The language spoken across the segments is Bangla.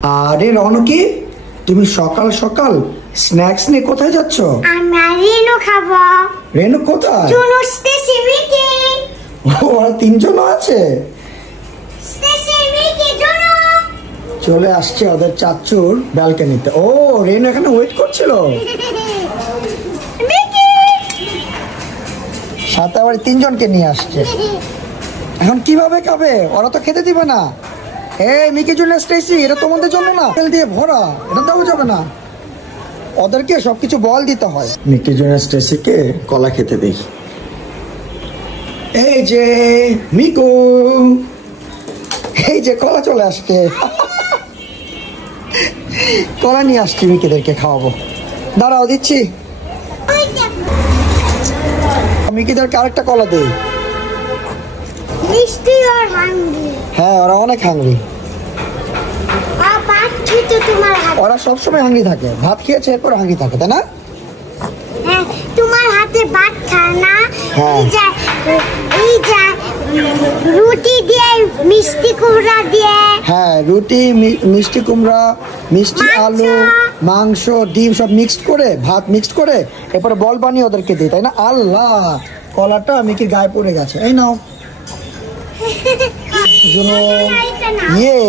আরে রনকি, তুমি সকাল সকাল স্ন্যাক্স নিয়ে কোথায় যাচ্ছ? আমি রেনু খাবো। রেনু কোথায়? জুনু স্টেশনে। ওরা তিনজন আছে। স্টেশনে জুনু চলে আসছে ওদের চাচুর ব্যালকনিতে। ও, রেনু এখানে ওয়েট করছিল। সাথে আবার তিনজনকে নিয়ে আসছে। এখন কিভাবে খাবে? ওরা তো খেতে দিবে না। এই মিকি জুনিয়র স্টেসি, এটা তোমাদের জন্য না, তেল দিয়ে ভরা, এটা দেওয়া যাবে না। ওদেরকে সবকিছু বল দিতে হয়। মিকি জুনিয়র স্টেসিকে কলা খেতে দেই। এই যে মিকু, এই যে কলা চলে আসছে। কলা নিয়ে আসছি, মিকিদেরকে খাওয়াবো। দাঁড়াও, দিচ্ছি। মিকিদেরকে আরেকটা কলা দেই। মিষ্টি আর হাঙ্গি। হ্যাঁ, ওরা অনেক হাংরি। ভাত খেতে তোমার হাতে। ওরা সবসময় হাংরি থাকে, ভাত খেয়েছে এরপর হাংরি থাকে, তাই না? হ্যাঁ, তোমার হাতে ভাত খায় না। হ্যাঁ। এই যে রুটি দিয়ে মিষ্টি কুমড়া দিয়ে। হ্যাঁ, রুটি, মিষ্টি কুমড়া, মিষ্টি আলু, মাংস, ডিম সব মিক্সড করে, ভাত মিক্সড করে এরপরে বল বানিয়ে ওদেরকে দিই, তাই না? আল্লাহ, কলাটা মিকির গায়ে পড়ে গেছে। এই নাও। ইয়ে,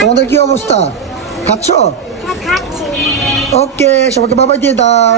তোমাদের কি অবস্থা? খাচ্ছ? খাচ্ছি। ওকে, সবাইকে বাবাই দিয়ে দাও।